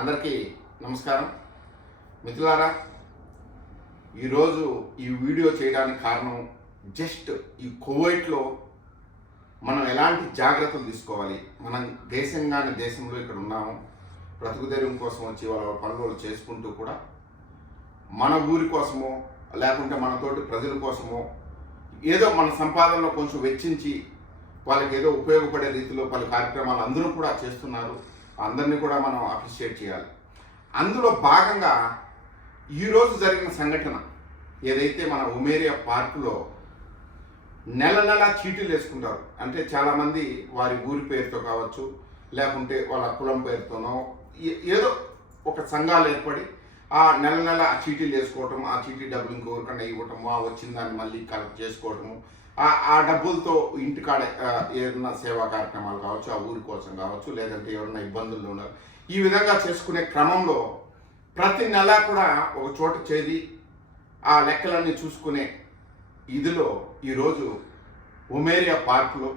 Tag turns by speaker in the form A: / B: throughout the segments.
A: అందరికీ నమస్కారం. మిత్రులారా ఈరోజు ఈ వీడియో చేయడానికి కారణం జస్ట్ ఈ కువైట్లో మనం ఎలాంటి జాగ్రత్తలు తీసుకోవాలి? మనం దేశంగానే దేశంలో ఇక్కడ ఉన్నాము. బ్రతుకుదెరువు కోసం వచ్చి వాళ్ళ పనులు చేసుకుంటూ కూడా మన ఊరి కోసమో లేకుంటే మనతోటి ప్రజల కోసమో ఏదో మన సంపాదనలో కొంచెం వెచ్చించి వాళ్ళకి ఏదో ఉపయోగపడే రీతిలో పలు కార్యక్రమాలు అందరూ కూడా చేస్తున్నారు. అందరినీ కూడా మనం అప్రిషియేట్ చేయాలి. అందులో భాగంగా ఈరోజు జరిగిన సంఘటన ఏదైతే మన ఉమేరియా పార్కులో నెల నెల చీటీలు వేసుకుంటారు. అంటే చాలామంది వారి ఊరి పేరుతో కావచ్చు లేకుంటే వాళ్ళ కులం పేరుతోనో ఏదో ఒక సంఘాలు ఏర్పడి ఆ నెల నెల ఆ చీటీలు వేసుకోవటం ఆ చీటీ డబ్బులు ఇంకొకరికన్నా ఇవ్వటము ఆ వచ్చిన దాన్ని మళ్ళీ కలెక్ట్ చేసుకోవటము ఆ డబ్బులతో ఇంటికాడ ఏదైనా సేవా కార్యక్రమాలు కావచ్చు ఆ ఊరి కోసం కావచ్చు లేదంటే ఎవరైనా ఇబ్బందులు ఉన్నారు. ఈ విధంగా చేసుకునే క్రమంలో ప్రతి నెల కూడా ఒక చోట చేరి ఆ లెక్కలన్నీ చూసుకునే ఇదిలో ఈరోజు ఉమేరియా పార్కులో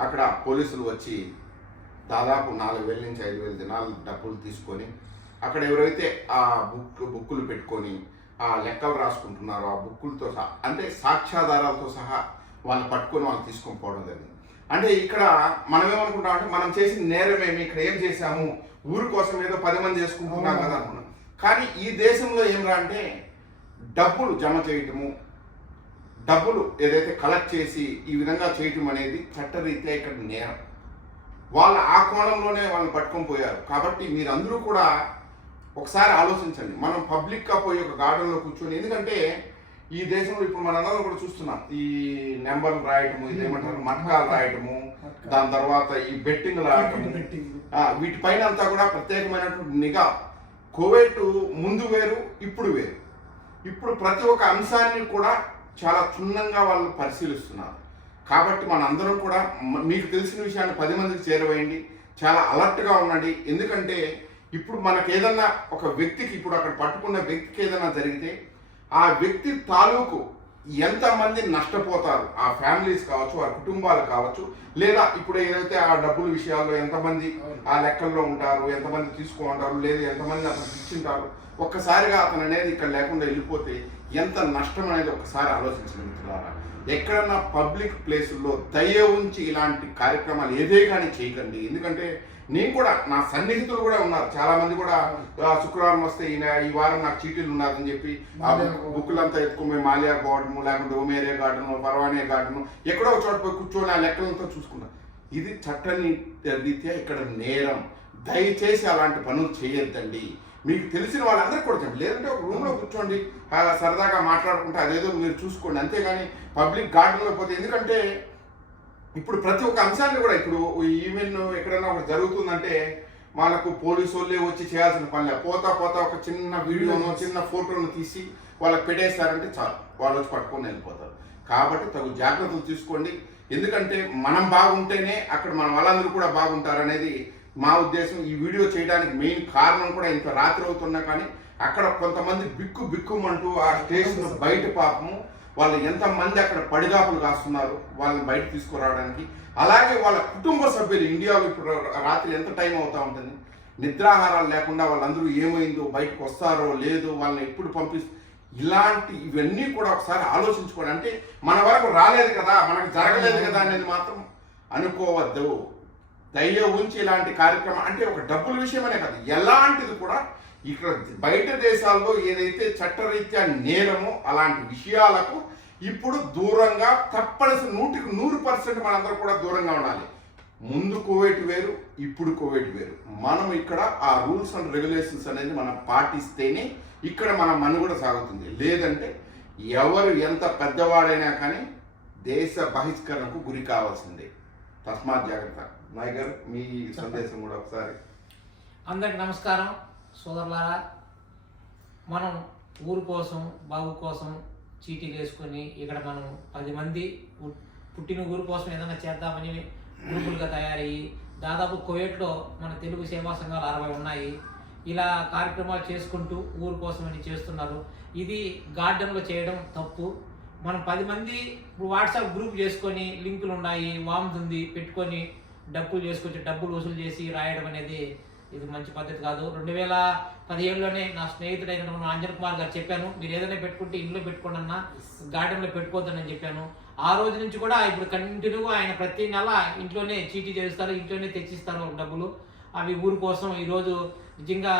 A: అక్కడ పోలీసులు వచ్చి దాదాపు నాలుగు వేల నుంచి ఐదు వేల దినాలు డబ్బులు తీసుకొని అక్కడ ఎవరైతే ఆ బుక్ బుక్కులు పెట్టుకొని ఆ లెక్కలు రాసుకుంటున్నారో ఆ బుక్కులతో సహా అంటే సాక్ష్యాధారాలతో సహా వాళ్ళని పట్టుకొని వాళ్ళు తీసుకొని పోవడం జరిగింది. అంటే ఇక్కడ మనం ఏమనుకుంటాం అంటే మనం చేసిన నేరమేమి ఇక్కడ ఏం చేశాము ఊరి కోసం ఏదో పది మంది చేసుకుంటున్నాం కదా అనుకున్నాం. కానీ ఈ దేశంలో ఏమిరా అంటే డబ్బులు జమ చేయటము డబ్బులు ఏదైతే కలెక్ట్ చేసి ఈ విధంగా చేయటం అనేది చట్టరీత్యా ఇక్కడ నేరం. వాళ్ళ ఆ కోణంలోనే వాళ్ళని పట్టుకొని పోయారు. కాబట్టి మీరందరూ కూడా ఒకసారి ఆలోచించండి. మనం పబ్లిక్గా పోయి ఒక గార్డెన్లో కూర్చొని ఎందుకంటే ఈ దేశంలో ఇప్పుడు మనందరం కూడా చూస్తున్నాం. ఈ నెంబర్లు రాయటము ఇదేమంటారు మటకాలు రాయటము దాని తర్వాత ఈ బెట్టింగ్ రాయటము. ఆ, వీటిపైన అంతా కూడా ప్రత్యేకమైనటువంటి నిఘా. కోవిడ్ ముందు వేరు ఇప్పుడు వేరు. ఇప్పుడు ప్రతి ఒక్క అంశాన్ని కూడా చాలా క్షుణ్ణంగా వాళ్ళు పరిశీలిస్తున్నారు. కాబట్టి మనందరం కూడా మీకు తెలిసిన విషయాన్ని పది మందికి చేరవేయండి. చాలా అలర్ట్గా ఉండండి. ఎందుకంటే ఇప్పుడు మనకు ఏదన్నా ఒక వ్యక్తికి ఇప్పుడు అక్కడ పట్టుకున్న వ్యక్తికి ఏదైనా జరిగితే ఆ వ్యక్తి తాలూకు ఎంతమంది నష్టపోతారు? ఆ ఫ్యామిలీస్ కావచ్చు ఆ కుటుంబాలు కావచ్చు లేదా ఇప్పుడు ఏదైతే ఆ డబ్బుల విషయాల్లో ఎంతమంది ఆ లెక్కల్లో ఉంటారు ఎంతమంది తీసుకో ఉంటారు లేదా ఎంతమంది అతను ఇచ్చింటారు ఒక్కసారిగా అతను అనేది ఇక్కడ లేకుండా వెళ్ళిపోతే ఎంత నష్టం అనేది ఒక్కసారి ఆలోచించండి మిత్రులారా ఎక్కడన్నా పబ్లిక్ ప్లేసుల్లో దయ ఉంచి ఇలాంటి కార్యక్రమాలు ఏదే కానీ చేయకండి. ఎందుకంటే నేను కూడా నా సన్నిహితులు కూడా ఉన్నారు. చాలా మంది కూడా "ఆ, శుక్రవారం వస్తే ఈయన ఈ వారం నాకు చీటీలు ఉన్నారని చెప్పి ఆ బుక్- బుక్కులంతా ఎత్తుకుని మాలియా గార్డెన్ లేకుంటే ఉమేరియా గార్డెన్ పర్వానే గార్డెన్ ఎక్కడో ఒక చోట పోయి కూర్చొని ఆ లెక్కలంతా చూసుకున్నాను ఇది చట్టని రీత్యా ఇక్కడ నేరం. దయచేసి అలాంటి పనులు చేయొద్దండి. మీకు తెలిసిన వాళ్ళందరికీ కూడా చెప్పండి. లేదంటే ఒక రూమ్లో కూర్చోండి సరదాగా మాట్లాడుకుంటే అదేదో మీరు చూసుకోండి. అంతేగాని పబ్లిక్ గార్డెన్లో పోతే ఎందుకంటే ఇప్పుడు ప్రతి ఒక్క అంశాన్ని కూడా ఇప్పుడు ఈవెన్ ఎక్కడైనా ఒకటి జరుగుతుందంటే వాళ్ళకు పోలీసు వాళ్ళే వచ్చి చేయాల్సిన పనిలే. పోతా పోతా ఒక చిన్న వీడియోను చిన్న ఫోటోను తీసి వాళ్ళకి పెట్టేస్తారంటే చాలు. వాళ్ళు వచ్చి పట్టుకొని వెళ్ళిపోతారు. కాబట్టి తగు జాగ్రత్తలు తీసుకోండి. ఎందుకంటే మనం బాగుంటేనే అక్కడ మన వాళ్ళందరూ కూడా బాగుంటారనేది మా ఉద్దేశం ఈ వీడియో చేయడానికి మెయిన్ కారణం కూడా ఇంత రాత్రి అవుతున్నా కానీ అక్కడ కొంతమంది బిక్కు బిక్కుమంటూ ఆ స్టేషన్ బయట పాపము వాళ్ళు ఎంతమంది అక్కడ పడిగాపులు కాస్తున్నారు వాళ్ళని బయట తీసుకురావడానికి. అలాగే వాళ్ళ కుటుంబ సభ్యులు ఇండియాలో ఇప్పుడు రాత్రి ఎంత టైం అవుతా ఉంటుంది? నిద్రాహారాలు లేకుండా వాళ్ళందరూ ఏమైందో బయటకు వస్తారో లేదో వాళ్ళని ఎప్పుడు పంపిస్తారు ఇలాంటి ఇవన్నీ కూడా ఒకసారి ఆలోచించుకోండి. అంటే మన వరకు రాలేదు కదా మనకు జరగలేదు కదా అనేది మాత్రం అనుకోవద్దు. దయ ఉంచి ఇలాంటి కార్యక్రమం అంటే ఒక డబ్బుల విషయమనే కాదు. ఎలాంటిది కూడా ఇక్కడ బయట దేశాల్లో ఏదైతే చట్టరీత్యా నేరమో అలాంటి విషయాలకు ఇప్పుడు దూరంగా తప్పనిసరి నూటికి నూరు పర్సెంట్ మనందరం కూడా దూరంగా ఉండాలి. ముందు కోవిడ్ వేరు ఇప్పుడు కోవిడ్ వేరు. మనం ఇక్కడ ఆ రూల్స్ అండ్ రెగ్యులేషన్స్ అనేది మనం పాటిస్తేనే ఇక్కడ మన మనుగడ సాగుతుంది. లేదంటే ఎవరు ఎంత పెద్దవాడైనా కానీ దేశ బహిష్కరణకు గురి కావాల్సిందే. తస్మాత్ జాగ్రత్త. నాయకర్ మీ సందేశం కూడా ఒకసారి.
B: అందరికి నమస్కారం సోదరులారా. మనం ఊరు కోసం బాబు కోసం చీటీలు వేసుకొని ఇక్కడ మనం పది మంది పుట్టిన ఊరు కోసం ఏదైనా చేద్దామని గ్రూపులుగా తయారయ్యి దాదాపు కోయేట్లో మన తెలుగు సేవా సంఘాలు అరవై ఉన్నాయి. ఇలా కార్యక్రమాలు చేసుకుంటూ ఊరు కోసం అని చేస్తున్నారు. ఇది గార్డెన్లో చేయడం తప్పు. మనం పది మంది ఇప్పుడు వాట్సాప్ గ్రూప్ చేసుకొని లింకులు ఉన్నాయి వామ్స్ ఉంది పెట్టుకొని డబ్బులు చేసుకొచ్చి డబ్బులు వసూలు చేసి రాయడం అనేది ఇది మంచి పద్ధతి కాదు. రెండు వేల పదిహేడులోనే నా స్నేహితుడైన అంజన్ కుమార్ గారు చెప్పాను మీరు ఏదైనా పెట్టుకుంటే ఇంట్లో పెట్టుకోండి అన్న గార్డెన్లో పెట్టుకోవద్దని చెప్పాను. ఆ రోజు నుంచి కూడా ఇప్పుడు కంటిన్యూగా ఆయన ప్రతి నెల ఇంట్లోనే చీటీ చేస్తారు ఇంట్లోనే తెచ్చిస్తారు డబ్బులు. అవి ఊరి కోసం ఈరోజు నిజంగా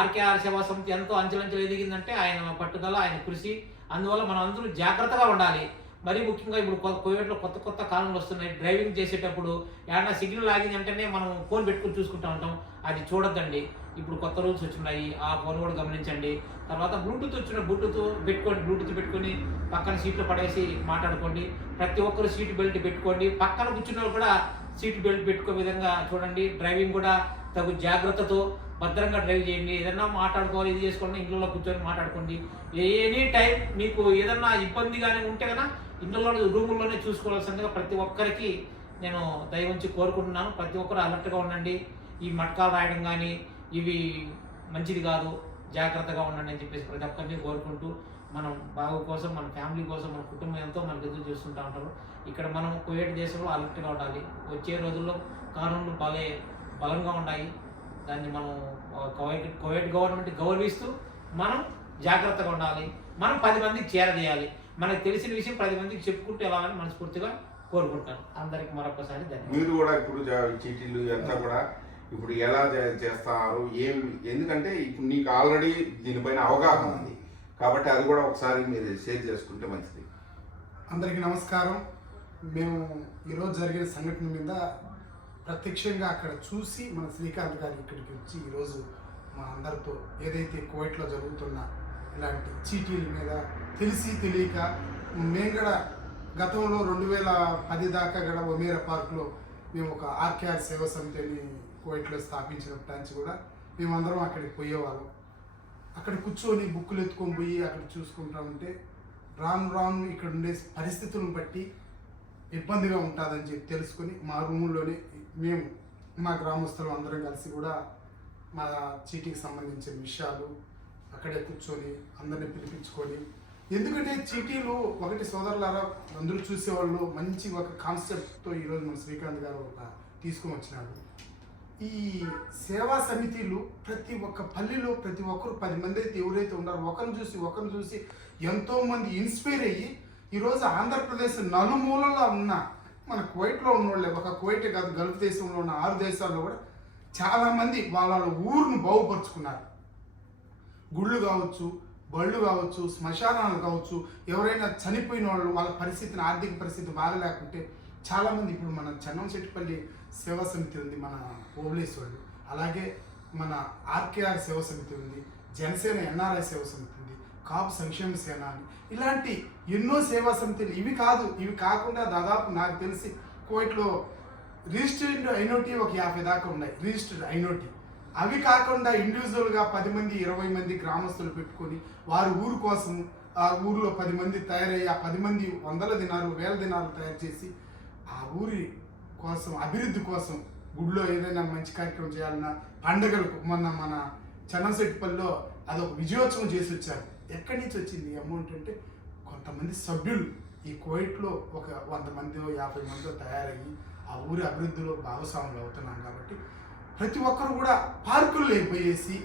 B: ఆర్కేఆర్ సేవా సమితి ఎంతో అంచెలంచెలు ఎదిగిందంటే ఆయన పట్టుదల ఆయన కృషి. అందువల్ల మనం అందరూ జాగ్రత్తగా ఉండాలి. మరీ ముఖ్యంగా ఇప్పుడు కోవిడ్లో కొత్త కొత్త కాలంలో వస్తున్నాయి. డ్రైవింగ్ చేసేటప్పుడు ఏమన్నా సిగ్నల్ ఆగింది అంటేనే మనం ఫోన్ పెట్టుకుని చూసుకుంటూ ఉంటాం. అది చూడొద్దండి. ఇప్పుడు కొత్త రూల్స్ వచ్చినాయి. ఆ ఫోన్ కూడా గమనించండి. తర్వాత బ్లూటూత్ వచ్చిన బ్లూటూత్ పెట్టుకోండి. బ్లూటూత్ పెట్టుకొని పక్కన సీట్లు పడేసి మాట్లాడుకోండి. ప్రతి ఒక్కరు సీట్ బెల్ట్ పెట్టుకోండి. పక్కన కూర్చున్న వాళ్ళు కూడా సీట్ బెల్ట్ పెట్టుకో విధంగా చూడండి. డ్రైవింగ్ కూడా తగు జాగ్రత్తతో భద్రంగా డ్రైవ్ చేయండి ఏదన్నా మాట్లాడుకోవాలి ఇది చేసుకోండి ఇంట్లో కూర్చొని మాట్లాడుకోండి. ఎనీ టైం మీకు ఏదన్నా ఇబ్బంది కానీ ఉంటే కదా ఇంట్లో రూముల్లోనే చూసుకోవాల్సిందిగా ప్రతి ఒక్కరికి నేను దయ ఉంచి కోరుకుంటున్నాను. ప్రతి ఒక్కరు అలర్ట్గా ఉండండి. ఈ మట్కాలు రాయడం కానీ ఇవి మంచిది కాదు జాగ్రత్తగా ఉండండి అని చెప్పేసి ప్రతి ఒక్కరిని కోరుకుంటూ మనం బాగు కోసం మన ఫ్యామిలీ కోసం మన కుటుంబం ఎంతో మనకు ఎదురు చూస్తుంటా ఉంటారు. ఇక్కడ మనం కువైట్ దేశంలో అలర్ట్గా ఉండాలి. వచ్చే రోజుల్లో కానూన్లు బలే బలంగా ఉన్నాయి దాన్ని మనం ఆ, కువైట్ కువైట్ గవర్నమెంట్ గౌరవిస్తూ మనం జాగ్రత్తగా ఉండాలి. మనం పది మందికి చేరదీయాలి. మనకు తెలిసిన విషయం పది మందికి చెప్పుకుంటూ వెళ్ళాలని మనస్ఫూర్తిగా కోరుకుంటాను అందరికి మరొకసారి ధన్యవాదాలు.
A: మీరు కూడా ఇప్పుడు చీటీలు అంతా కూడా ఇప్పుడు ఎలా చేస్తారు ఏం ఎందుకంటే ఇప్పుడు నీకు ఆల్రెడీ దీనిపైన అవగాహన ఉంది. కాబట్టి అది కూడా ఒకసారి మీరు షేర్ చేసుకుంటే మంచిది.
C: అందరికీ నమస్కారం. మేము ఈరోజు జరిగిన సంఘటన మీద ప్రత్యక్షంగా అక్కడ చూసి మన శ్రీకాంత్ గారు ఇక్కడికి వచ్చి ఈరోజు మా అందరితో ఏదైతే కువైట్లో జరుగుతున్న ఇలాంటి చీటీల మీద తెలిసి తెలియక మేము కూడా గతంలో రెండు వేల పది దాకా కూడా ఒమేరా పార్క్లో మేము ఒక ఆర్కేఆర్ సేవా సమితిని కువైట్లో స్థాపించినప్పటి నుంచి కూడా మేమందరం అక్కడికి పోయేవాళ్ళం. అక్కడ కూర్చొని బుక్కులు ఎత్తుకొని పోయి అక్కడ చూసుకుంటా ఉంటే రాను రాను ఇక్కడ ఉండే పరిస్థితులను బట్టి ఇబ్బందిగా ఉంటుందని చెప్పి తెలుసుకొని మా రూముల్లోనే మేము మా గ్రామస్తులు అందరం కలిసి కూడా మా చీటీకి సంబంధించిన విషయాలు అక్కడే కూర్చొని అందరిని పిలిపించుకొని ఎందుకంటే చీటీలు ఒకటి సోదరులారా అందరూ చూసేవాళ్ళు మంచి ఒక కాన్సెప్ట్తో ఈరోజు మన శ్రీకాంత్ గారు ఒక తీసుకుని వచ్చినాడు ఈ సేవా సమితిలు ప్రతి ఒక్క పల్లెలో ప్రతి ఒక్కరు పది మంది అయితే ఎవరైతే ఉన్నారో ఒకరిని చూసి ఒకరిని చూసి ఎంతోమంది ఇన్స్పైర్ అయ్యి ఈరోజు ఆంధ్రప్రదేశ్ నలుమూలలో ఉన్న మన కువైట్లో ఉన్నోళ్ళే ఒక కువైటే కాదు గల్ఫ్ దేశంలో ఉన్న ఆరు దేశాల్లో కూడా చాలామంది వాళ్ళ ఊరును బాగుపరుచుకున్నారు. గుళ్ళు కావచ్చు బళ్ళు కావచ్చు శ్మశానాలు కావచ్చు ఎవరైనా చనిపోయిన వాళ్ళు వాళ్ళ పరిస్థితిని ఆర్థిక పరిస్థితి బాగలేకుంటే చాలామంది ఇప్పుడు మన చెన్నంశెట్టిపల్లి సేవా సమితి ఉంది మన ఓబులేశ్వరుడు. అలాగే మన ఆర్కేఆర్ సేవా సమితి ఉంది జనసేన ఎన్ఆర్ఐ సేవా సమితి ఉంది. కాపు సంక్షేమ సేన అని. ఇలాంటి ఎన్నో సేవా సమితులు ఇవి కాదు ఇవి కాకుండా దాదాపు నాకు తెలిసి కోవిట్లో రిజిస్టర్డ్ ఐనోటి ఒక యాభై దాకా ఉన్నాయి రిజిస్టర్డ్ ఐనోటి. అవి కాకుండా ఇండివిజువల్గా పది మంది ఇరవై మంది గ్రామస్తులు పెట్టుకొని వారి ఊరు కోసం ఆ ఊరిలో పది మంది తయారయ్యి ఆ పది మంది వందల దినాలు వేల దినాలు తయారు చేసి ఆ ఊరి కోసం అభివృద్ధి కోసం గుడిలో ఏదైనా మంచి కార్యక్రమం చేయాలన్నా పండగలకు మొన్న మన చన్నశెట్టిపల్లిలో అదొక విజయోత్సవం చేసి వచ్చారు ఎక్కడి నుంచి వచ్చింది అమౌంట్ అంటే కొంతమంది సభ్యులు ఈ కువైట్లో ఒక వంద మంది యాభై మంది తయారయ్యి ఆ ఊరి అభివృద్ధిలో భాగస్వాములు అవుతున్నాం కాబట్టి ప్రతి ఒక్కరు కూడా పార్కులు లేకపోయేసి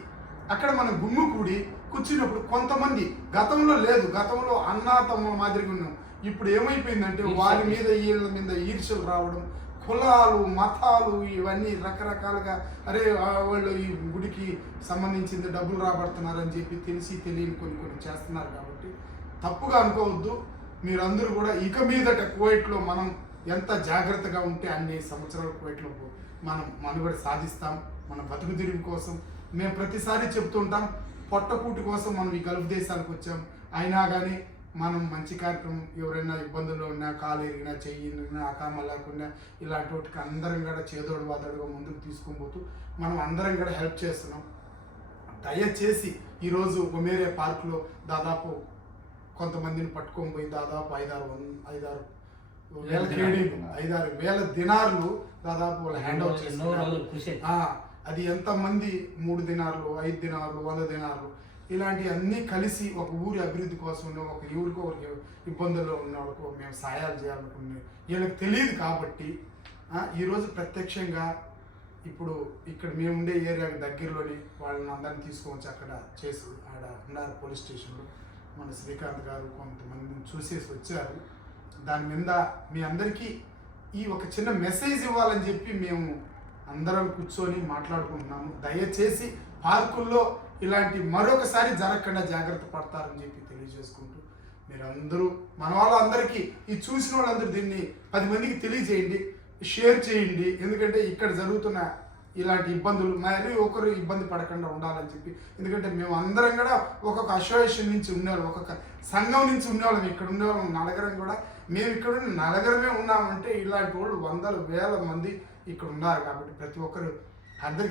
C: అక్కడ మనం గుమ్ము కూడి కూర్చున్నప్పుడు కొంతమంది గతంలో లేదు గతంలో అన్నా తమ్ముల మాదిరిగా ఉన్నాం ఇప్పుడు ఏమైపోయిందంటే. వారి మీద వీళ్ళ మీద ఈర్ష్యలు రావడం కులాలు మతాలు ఇవన్నీ రకరకాలుగా అరే వాళ్ళు ఈ గుడికి సంబంధించింది డబ్బులు రాబడుతున్నారని చెప్పి తెలిసి తెలియని కొన్ని కొన్ని చేస్తున్నారు కాబట్టి తప్పుగా అనుకోవద్దు. మీరందరూ కూడా ఇక మీదట కువైట్లో మనం ఎంత జాగ్రత్తగా ఉంటే అన్ని సంవత్సరాల కువైట్లో మనం మనుగడ సాధిస్తాం. మన బతుకు తిరిగి కోసం మేము ప్రతిసారి చెప్తుంటాం పొట్టకూటి కోసం మనం ఈ గల్ఫ్ దేశాలకు వచ్చాం. అయినా కానీ మనం మంచి కార్యక్రమం ఎవరైనా ఇబ్బందుల్లో ఉన్నా కాలు ఎరిగినా చెయ్యి ఎరిగినా అకామ లేకుండా ఇలాంటి వాటికి అందరం కూడా చేదోడు వాదోడుగా ముందుకు తీసుకొని పోతూ మనం అందరం కూడా హెల్ప్ చేస్తున్నాం. దయచేసి ఈరోజు ఒమేరే పార్కులో దాదాపు కొంతమందిని పట్టుకొని పోయి దాదాపు ఐదారు వంద ఐదారు వేల కేడీ ఐదారు వేల దినార్లు దాదాపు వాళ్ళు హ్యాండ్
B: కృషి.
C: ఆ, అది ఎంతమంది మూడు దినార్లు ఐదు దినార్లు వంద దినార్లు ఇలాంటి అన్నీ కలిసి ఒక ఊరి అభివృద్ధి కోసం ఒక ఊరికో ఒక ఇబ్బందుల్లో ఉన్న వాళ్ళకు మేము సహాయాలు చేయాలనుకునే వీళ్ళకి తెలియదు కాబట్టి ఈరోజు ప్రత్యక్షంగా ఇప్పుడు ఇక్కడ మేము ఉండే ఏరియాకి దగ్గరలోని వాళ్ళని అందరిని తీసుకొని అక్కడ చేసి ఆడ ఉన్నారు పోలీస్ స్టేషన్లో. మన శ్రీకాంత్ గారు కొంతమందిని చూసేసి వచ్చారు. దాని మీద మీ అందరికీ ఈ ఒక చిన్న మెసేజ్ ఇవ్వాలని చెప్పి మేము అందరం కూర్చొని మాట్లాడుకుంటున్నాము. దయచేసి పార్కుల్లో ఇలాంటి మరొకసారి జరగకుండా జాగ్రత్త పడతారని చెప్పి తెలియజేసుకుంటూ మీరందరూ మన వాళ్ళందరికీ ఈ చూసిన వాళ్ళందరూ దీన్ని పది మందికి తెలియజేయండి షేర్ చేయండి. ఎందుకంటే ఇక్కడ జరుగుతున్న ఇలాంటి ఇబ్బందులు మరి ఒకరు ఇబ్బంది పడకుండా ఉండాలని చెప్పి. ఎందుకంటే మేము అందరం కూడా ఒక్కొక్క అసోసియేషన్ నుంచి ఉండేవాళ్ళం ఒక్కొక్క సంఘం నుంచి ఉండేవాళ్ళం ఇక్కడ ఉండేవాళ్ళం నలగరం కూడా. మేము ఇక్కడ నలగరమే ఉన్నామంటే ఇలాంటి వాళ్ళు వందల వేల మంది ఇక్కడ ఉన్నారు కాబట్టి ప్రతి ఒక్కరు అందరికీ